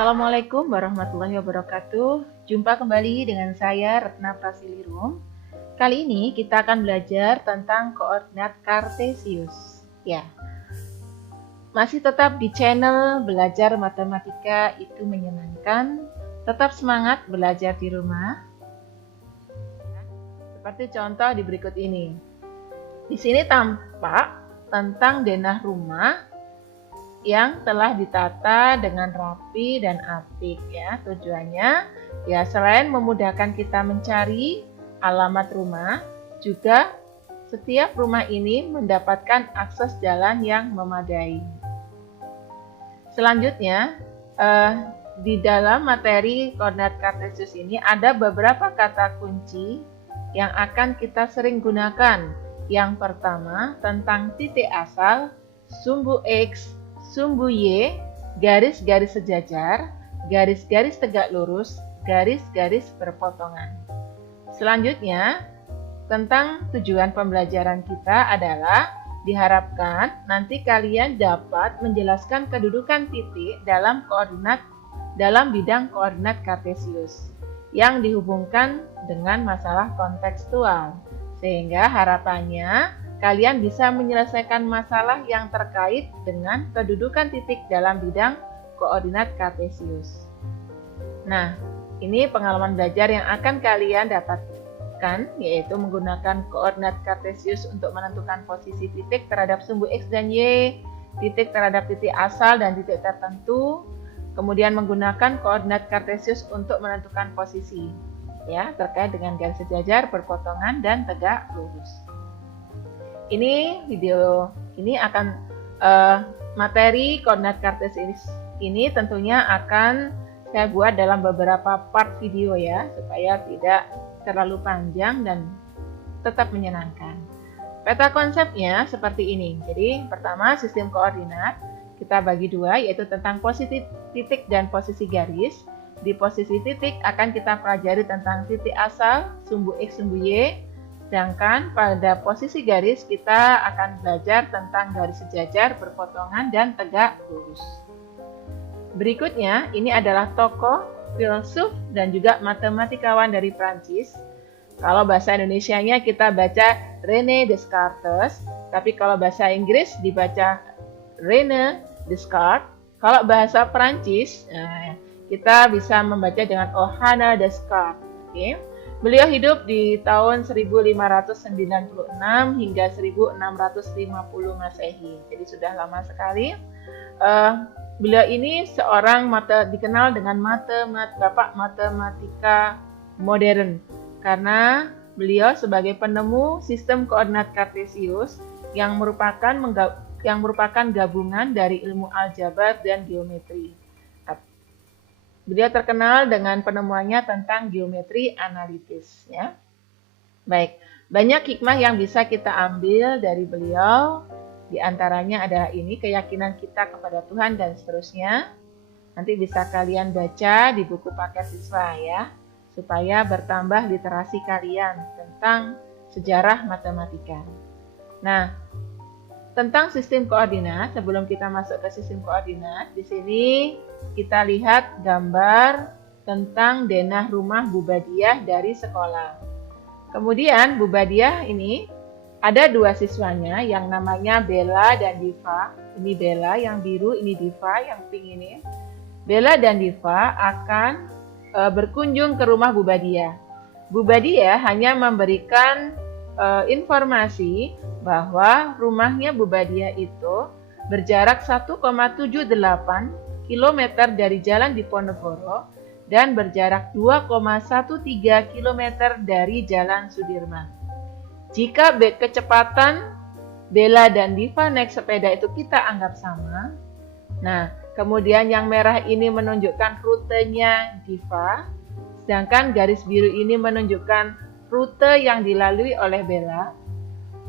Assalamualaikum warahmatullahi wabarakatuh. Jumpa kembali dengan saya Retna Prasilirum. Kali ini kita akan belajar tentang koordinat kartesius. Ya, masih tetap di channel Belajar Matematika Itu Menyenangkan. Tetap semangat belajar di rumah. Seperti contoh di berikut ini. Di sini tampak tentang denah rumah yang telah ditata dengan rapi dan apik ya. Tujuannya ya selain memudahkan kita mencari alamat rumah, juga setiap rumah ini mendapatkan akses jalan yang memadai. Selanjutnya di dalam materi koordinat kartesius ini ada beberapa kata kunci yang akan kita sering gunakan. Yang pertama tentang titik asal, sumbu X, sumbu Y, garis-garis sejajar, garis-garis tegak lurus, garis-garis berpotongan. Selanjutnya, tentang tujuan pembelajaran kita adalah diharapkan nanti kalian dapat menjelaskan kedudukan titik dalam bidang koordinat kartesius yang dihubungkan dengan masalah kontekstual. Sehingga harapannya kalian bisa menyelesaikan masalah yang terkait dengan kedudukan titik dalam bidang koordinat kartesius. Nah, ini pengalaman belajar yang akan kalian dapatkan, yaitu menggunakan koordinat kartesius untuk menentukan posisi titik terhadap sumbu X dan Y, titik terhadap titik asal dan titik tertentu, kemudian menggunakan koordinat kartesius untuk menentukan posisi, ya, terkait dengan garis sejajar, berpotongan, dan tegak lurus. Ini video ini akan materi koordinat kartesius ini tentunya akan saya buat dalam beberapa part video ya, supaya tidak terlalu panjang dan tetap menyenangkan. Peta konsepnya seperti ini. Jadi pertama, sistem koordinat kita bagi dua, yaitu tentang posisi titik dan posisi garis. Di posisi titik akan kita pelajari tentang titik asal, sumbu X, sumbu Y. Sedangkan pada posisi garis kita akan belajar tentang garis sejajar, berpotongan, dan tegak lurus. Berikutnya, ini adalah tokoh, filsuf, dan juga matematikawan dari Prancis. Kalau bahasa Indonesianya kita baca René Descartes, tapi kalau bahasa Inggris dibaca René Descartes. Kalau bahasa Prancis, kita bisa membaca dengan Johannes Descartes. Okay. Beliau hidup di tahun 1596 hingga 1650 Masehi. Jadi sudah lama sekali. Beliau ini seorang dikenal dengan bapak matematika modern karena beliau sebagai penemu sistem koordinat kartesius yang merupakan gabungan dari ilmu aljabar dan geometri. Beliau terkenal dengan penemuannya tentang geometri analitis. Ya. Baik, banyak hikmah yang bisa kita ambil dari beliau. Di antaranya adalah ini, keyakinan kita kepada Tuhan dan seterusnya. Nanti bisa kalian baca di buku paket siswa ya, supaya bertambah literasi kalian tentang sejarah matematika. Nah, tentang sistem koordinat, sebelum kita masuk ke sistem koordinat, di sini kita lihat gambar tentang denah rumah Bu Badiah dari sekolah. Kemudian Bu Badiah ini ada dua siswanya yang namanya Bella dan Diva. Ini Bella yang biru, ini Diva yang pink ini. Bella dan Diva akan berkunjung ke rumah Bu Badiah. Bu Badiah hanya memberikan informasi bahwa rumahnya Bu Badiah itu berjarak 1,78 km dari jalan Diponegoro dan berjarak 2,13 km dari jalan Sudirman. Jika kecepatan Bella dan Diva naik sepeda itu kita anggap sama, nah kemudian yang merah ini menunjukkan rutenya Diva, sedangkan garis biru ini menunjukkan rute yang dilalui oleh Bella.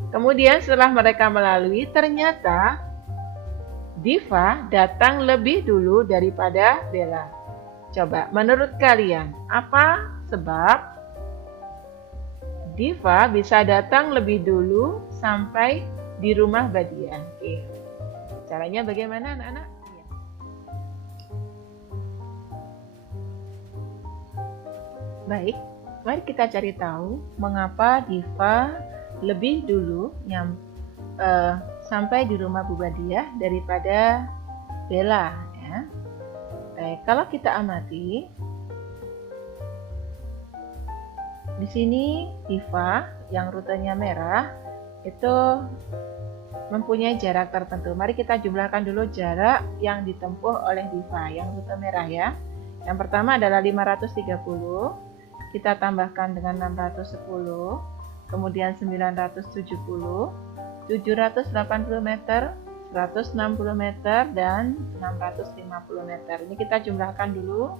Kemudian setelah mereka melalui, ternyata Diva datang lebih dulu daripada Bella. Coba, menurut kalian, apa sebab Diva bisa datang lebih dulu sampai di rumah Badiah? Oke. Caranya bagaimana, anak-anak? Baik, mari kita cari tahu mengapa Diva lebih dulu sampai di rumah Bu Badiah daripada Bella. Ya. Baik, kalau kita amati, di sini Diva yang rutenya merah itu mempunyai jarak tertentu. Mari kita jumlahkan dulu jarak yang ditempuh oleh Diva yang rute merah ya. Yang pertama adalah 530, kita tambahkan dengan 610, kemudian 970, 780 meter, 160 meter, dan 650 meter. Ini kita jumlahkan dulu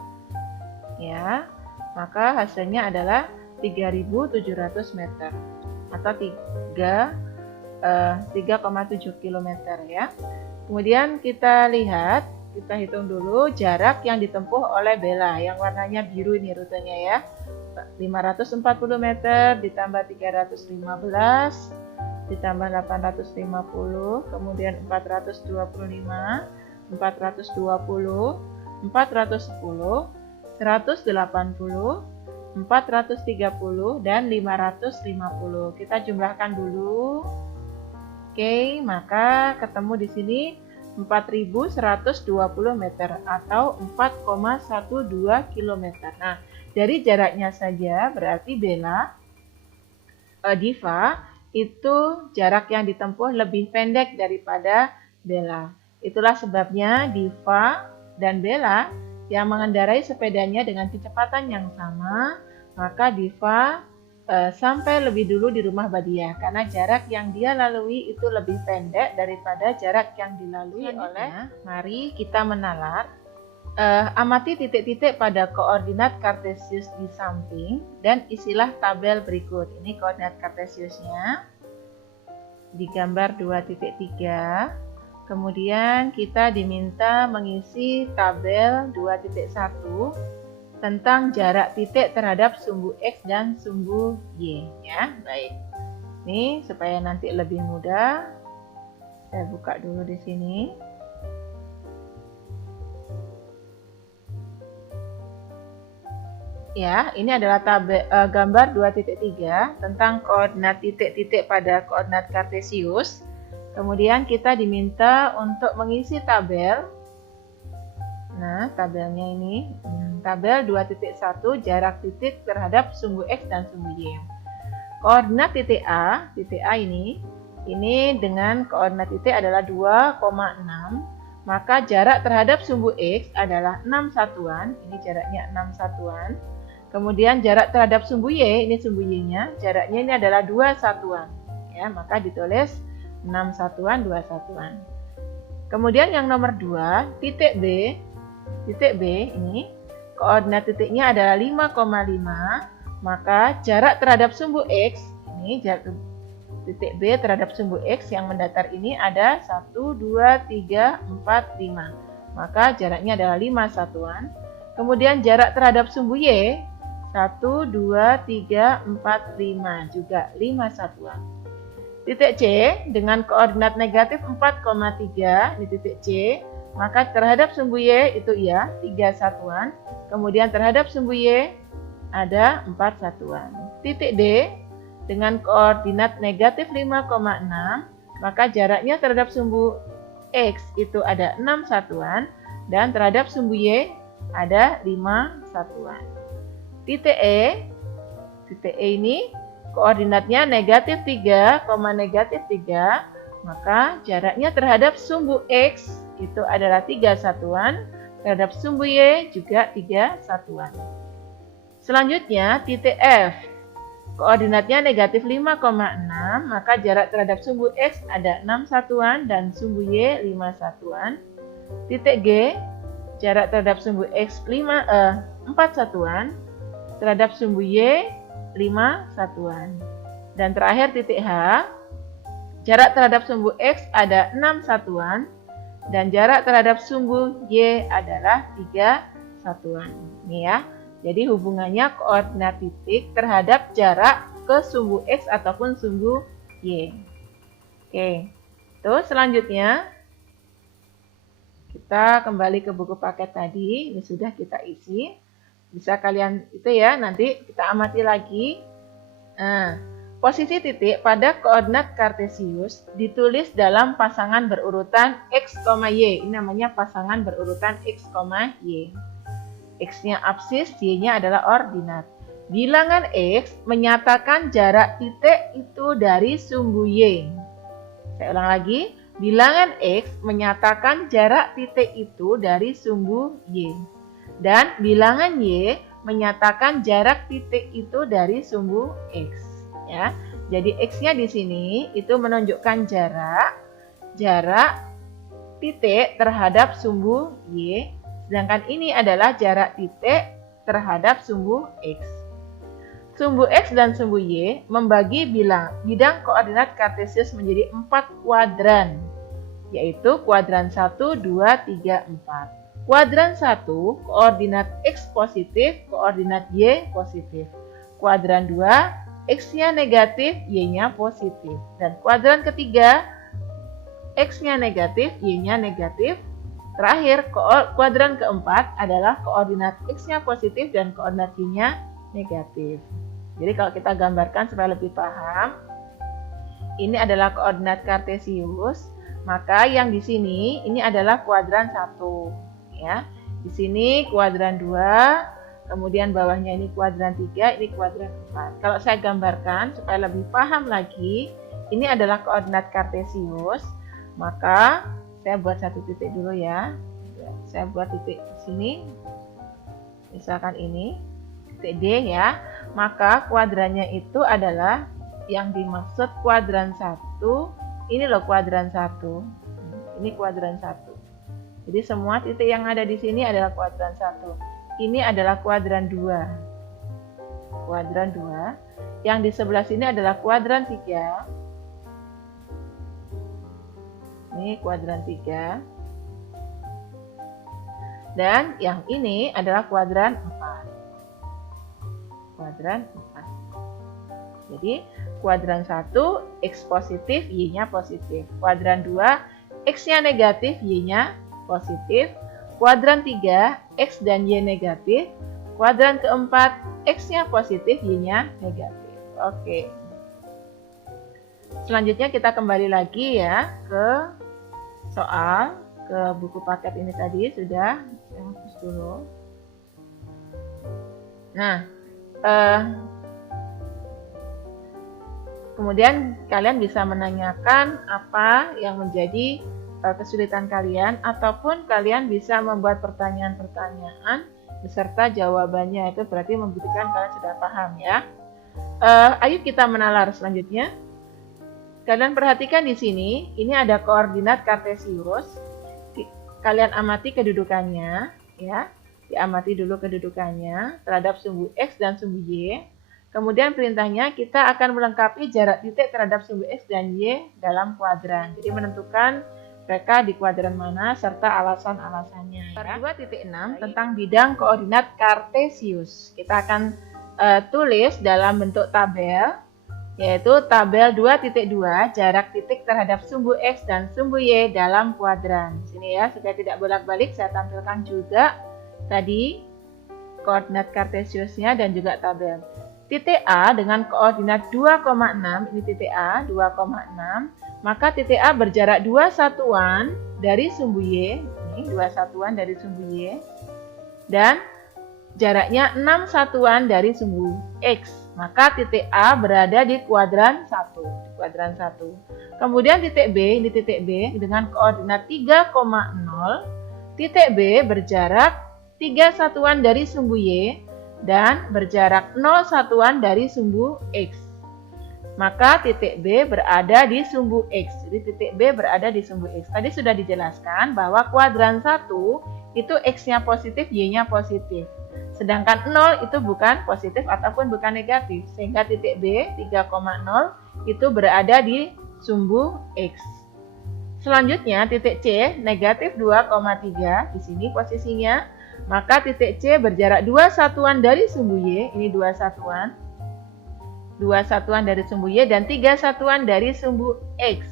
ya. Maka hasilnya adalah 3.700 meter atau 3,7 km ya. Kemudian kita lihat, kita hitung dulu jarak yang ditempuh oleh Bella yang warnanya biru ini rutenya ya. 540 meter ditambah 315 ditambah 850, kemudian 425, 420, 410, 180, 430, dan 550. Kita jumlahkan dulu. Oke, maka ketemu di sini 4.120 meter atau 4,12 km. Nah, dari jaraknya saja berarti Diva itu jarak yang ditempuh lebih pendek daripada Bella. Itulah sebabnya Diva dan Bella yang mengendarai sepedanya dengan kecepatan yang sama, maka Diva sampai lebih dulu di rumah Badiah karena jarak yang dia lalui itu lebih pendek daripada jarak yang dilalui oleh. Mari kita menalar. Amati titik-titik pada koordinat kartesius di samping dan isilah tabel berikut. Ini koordinat kartesiusnya di gambar 2.3. Kemudian kita diminta mengisi tabel 2.1 tentang jarak titik terhadap sumbu X dan sumbu Y ya. Baik. Ini supaya nanti lebih mudah. Saya buka dulu di sini. Ya, ini adalah tabel gambar 2.3 tentang koordinat titik-titik pada koordinat kartesius. Kemudian kita diminta untuk mengisi tabel. Nah, tabelnya ini tabel 2.1 jarak titik terhadap sumbu X dan sumbu Y. Koordinat titik A ini dengan koordinat titik adalah 2,6. Maka jarak terhadap sumbu X adalah 6 satuan. Ini jaraknya 6 satuan. Kemudian jarak terhadap sumbu Y, ini sumbu Y-nya, jaraknya ini adalah 2 satuan. Ya, maka ditulis 6 satuan, 2 satuan. Kemudian yang nomor 2, titik B. Titik B ini, koordinat titiknya adalah 5,5. Maka jarak terhadap sumbu X, ini jarak titik B terhadap sumbu X yang mendatar ini ada 1, 2, 3, 4, 5. Maka jaraknya adalah 5 satuan. Kemudian jarak terhadap sumbu Y, 1, 2, 3, 4, 5, juga 5 satuan. Titik C dengan koordinat negatif 4,3, ini titik C, maka terhadap sumbu Y itu ya 3 satuan, kemudian terhadap sumbu Y ada 4 satuan. Titik D dengan koordinat negatif 5,6, maka jaraknya terhadap sumbu X itu ada 6 satuan, dan terhadap sumbu Y ada 5 satuan. Titik E ini koordinatnya negatif 3, negatif 3, maka jaraknya terhadap sumbu X itu adalah 3 satuan, terhadap sumbu Y juga 3 satuan. Selanjutnya titik F, koordinatnya negatif 5,6, maka jarak terhadap sumbu X ada 6 satuan dan sumbu Y 5 satuan. Titik G, jarak terhadap sumbu X 4 satuan, terhadap sumbu Y 5 satuan. Dan terakhir titik H, jarak terhadap sumbu X ada 6 satuan dan jarak terhadap sumbu Y adalah 3 satuan. Ini ya. Jadi hubungannya koordinat titik terhadap jarak ke sumbu X ataupun sumbu Y. Oke. Terus selanjutnya kita kembali ke buku paket tadi. Ini sudah kita isi. Bisa kalian itu ya, nanti kita amati lagi. Nah, posisi titik pada koordinat kartesius ditulis dalam pasangan berurutan x, y. Ini namanya pasangan berurutan x, y. X-nya absis, Y-nya adalah ordinat. Bilangan X menyatakan jarak titik itu dari sumbu Y. Saya ulang lagi. Bilangan X menyatakan jarak titik itu dari sumbu Y. Dan bilangan Y menyatakan jarak titik itu dari sumbu X. Ya. Jadi X-nya di sini itu menunjukkan jarak titik terhadap sumbu Y. Sedangkan ini adalah jarak titik terhadap sumbu X. Sumbu X dan sumbu Y membagi bidang koordinat kartesius menjadi 4 kuadran, yaitu kuadran 1, 2, 3, 4. Kuadran 1, koordinat X positif, koordinat Y positif. Kuadran 2, X-nya negatif, Y-nya positif. Dan kuadran ketiga, X-nya negatif, Y-nya negatif. Terakhir, kuadran keempat adalah koordinat X-nya positif dan koordinat Y-nya negatif. Jadi kalau kita gambarkan supaya lebih paham, ini adalah koordinat kartesius, maka yang di sini ini adalah kuadran 1. Ya. Di sini kuadran 2, kemudian bawahnya ini kuadran 3, ini kuadran 4. Kalau saya gambarkan supaya lebih paham lagi, ini adalah koordinat kartesius, maka saya buat satu titik dulu ya. Saya buat titik di sini. Misalkan ini titik D ya. Maka kuadrannya itu adalah yang dimaksud kuadran 1. Ini loh kuadran 1. Ini kuadran 1. Jadi semua titik yang ada di sini adalah kuadran 1. Ini adalah kuadran 2. Kuadran 2. Yang di sebelah sini adalah kuadran 3. Ini kuadran 3. Dan yang ini adalah kuadran 4. Kuadran 4. Jadi kuadran 1 X positif, Y-nya positif. Kuadran 2 X-nya negatif, Y-nya positif. Kuadran 3 X dan Y negatif. Kuadran keempat X-nya positif, Y-nya negatif. Oke. Selanjutnya kita kembali lagi ya ke soal, ke buku paket ini tadi sudah. Saya hapus dulu. Nah, kemudian kalian bisa menanyakan apa yang menjadi kesulitan kalian, ataupun kalian bisa membuat pertanyaan-pertanyaan beserta jawabannya. Itu berarti membuktikan kalian sudah paham ya. Ayo kita menalar selanjutnya. Kalian perhatikan di sini, ini ada koordinat kartesius. Kalian amati kedudukannya ya. Diamati dulu kedudukannya terhadap sumbu X dan sumbu Y. Kemudian perintahnya kita akan melengkapi jarak titik terhadap sumbu X dan Y dalam kuadran. Jadi menentukan mereka di kuadran mana serta alasan-alasannya. Ya. 2.6 tentang bidang koordinat kartesius. Kita akan tulis dalam bentuk tabel, yaitu tabel 2.2 jarak titik terhadap sumbu X dan sumbu Y dalam kuadran. Sini ya, supaya tidak bolak-balik saya tampilkan juga tadi koordinat kartesiusnya dan juga tabel. Titik A dengan koordinat 2,6, ini titik A 2,6. Maka titik A berjarak 2 satuan dari sumbu Y, ini 2 satuan dari sumbu Y, dan jaraknya 6 satuan dari sumbu X. Maka titik A berada di kuadran 1. Kemudian titik B, ini titik B dengan koordinat 3,0. Titik B berjarak 3 satuan dari sumbu Y dan berjarak 0 satuan dari sumbu X. Maka titik B berada di sumbu X. Jadi titik B berada di sumbu X. Tadi sudah dijelaskan bahwa kuadran 1 itu X-nya positif, Y-nya positif. Sedangkan 0 itu bukan positif ataupun bukan negatif. Sehingga titik B 3,0 itu berada di sumbu X. Selanjutnya titik C negatif 2,3 di sini posisinya. Maka titik C berjarak 2 satuan dari sumbu Y. Ini 2 satuan. 2 satuan dari sumbu Y dan 3 satuan dari sumbu X.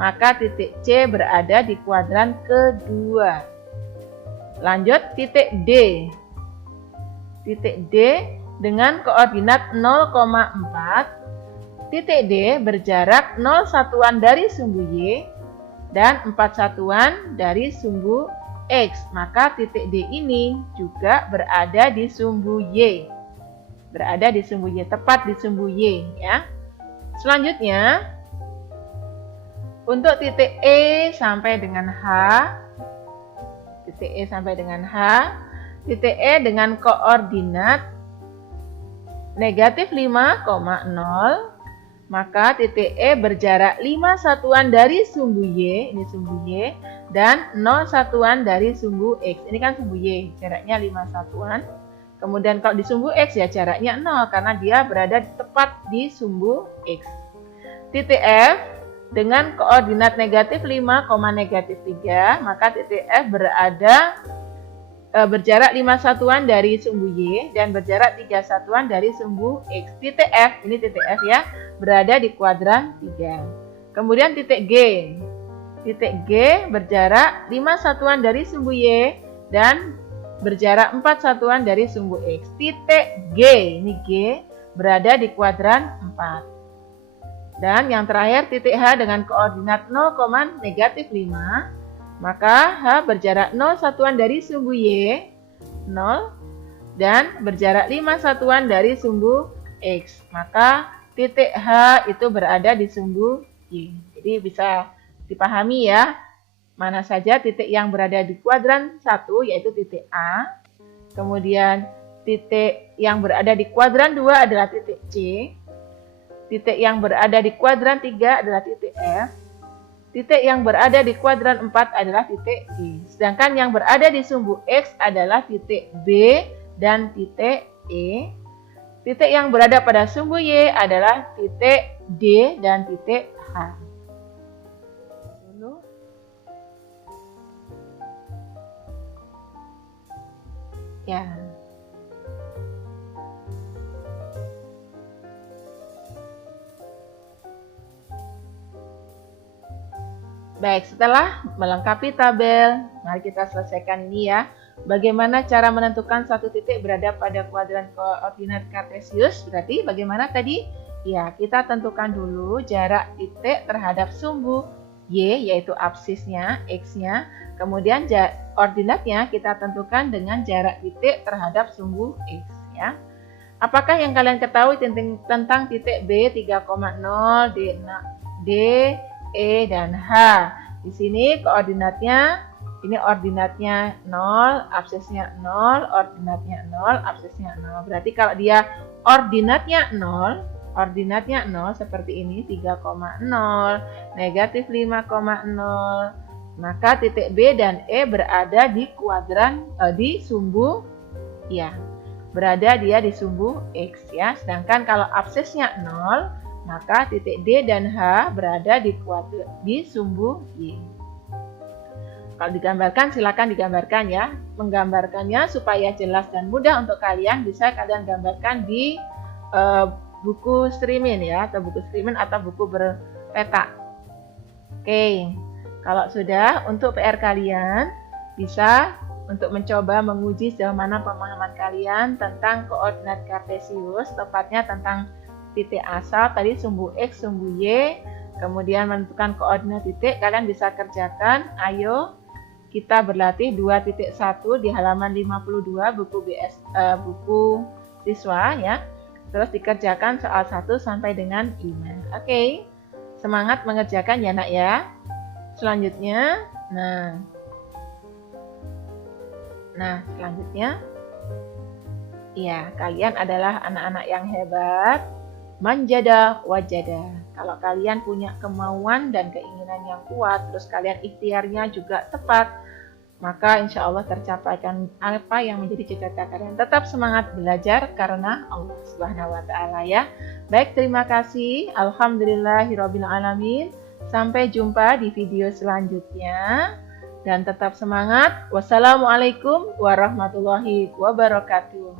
Maka titik C berada di kuadran kedua. Lanjut titik D. titik D dengan koordinat 0,4. Titik D berjarak 0 satuan dari sumbu Y dan 4 satuan dari sumbu X. Maka titik D ini juga berada di sumbu Y. Berada di sumbu Y, tepat di sumbu Y ya. Selanjutnya, untuk titik E sampai dengan H, titik E sampai dengan H, titik E dengan koordinat negatif 5,0, maka titik E berjarak 5 satuan dari sumbu Y, ini sumbu Y, dan 0 satuan dari sumbu X. Ini kan sumbu Y, jaraknya 5 satuan. Kemudian kalau di sumbu X ya jaraknya 0, karena dia berada tepat di sumbu X. Titik F dengan koordinat negatif 5, negatif 3, maka titik F berjarak 5 satuan dari sumbu Y dan berjarak 3 satuan dari sumbu X. Titik F, ini titik F ya, berada di kuadran 3. Kemudian titik G. Titik G berjarak 5 satuan dari sumbu Y dan berjarak 4 satuan dari sumbu X. Titik G, ini G, berada di kuadran 4. Dan yang terakhir titik H dengan koordinat 0, negatif 5. Maka H berjarak 0 satuan dari sumbu Y, 0, dan berjarak 5 satuan dari sumbu X. Maka titik H itu berada di sumbu Y. Jadi bisa dipahami ya, mana saja titik yang berada di kuadran 1, yaitu titik A. Kemudian titik yang berada di kuadran 2 adalah titik C. Titik yang berada di kuadran 3 adalah titik F. Titik yang berada di kuadran 4 adalah titik G. Sedangkan yang berada di sumbu X adalah titik B dan titik E. Titik yang berada pada sumbu Y adalah titik D dan titik H. Ya. Baik, setelah melengkapi tabel, mari kita selesaikan ini ya. Bagaimana cara menentukan suatu titik berada pada kuadran koordinat kartesius? Berarti bagaimana tadi? Ya, kita tentukan dulu jarak titik terhadap sumbu Y, yaitu absisnya, X-nya. Kemudian ordinatnya kita tentukan dengan jarak titik terhadap sumbu X. Ya. Apakah yang kalian ketahui tentang titik B 3,0, D, E, dan H? Di sini koordinatnya, ini ordinatnya 0, absisnya 0, ordinatnya 0, absisnya 0. Berarti kalau dia ordinatnya 0 seperti ini, 3,0, negatif 5,0, maka titik B dan E berada di kuadran, di sumbu, ya, berada dia di sumbu X ya. Sedangkan kalau absisnya 0, maka titik D dan H berada di sumbu Y. Kalau digambarkan, silakan digambarkan ya. Menggambarkannya supaya jelas dan mudah untuk kalian, bisa kalian gambarkan di buku streaming ya, atau buku streaming atau buku berpeta. Oke, kalau sudah, untuk PR kalian bisa untuk mencoba menguji sejauh mana pemahaman kalian tentang koordinat kartesius, tepatnya tentang titik asal tadi sumbu X, sumbu Y, kemudian menentukan koordinat titik. Kalian bisa kerjakan. Ayo kita berlatih 2.1 di halaman 52 buku siswa ya. Terus dikerjakan soal 1 sampai dengan 5. Oke. Semangat mengerjakan ya nak ya. Selanjutnya, selanjutnya ya, kalian adalah anak-anak yang hebat. Manjada wajada. Kalau kalian punya kemauan dan keinginan yang kuat, terus kalian ikhtiarnya juga tepat, maka insya Allah tercapaikan apa yang menjadi cita-cita kalian. Tetap semangat belajar karena Allah Subhanahu wa Ta'ala ya. Baik, terima kasih. Alhamdulillahirabbil alamin. Sampai jumpa di video selanjutnya dan tetap semangat. Wassalamualaikum warahmatullahi wabarakatuh.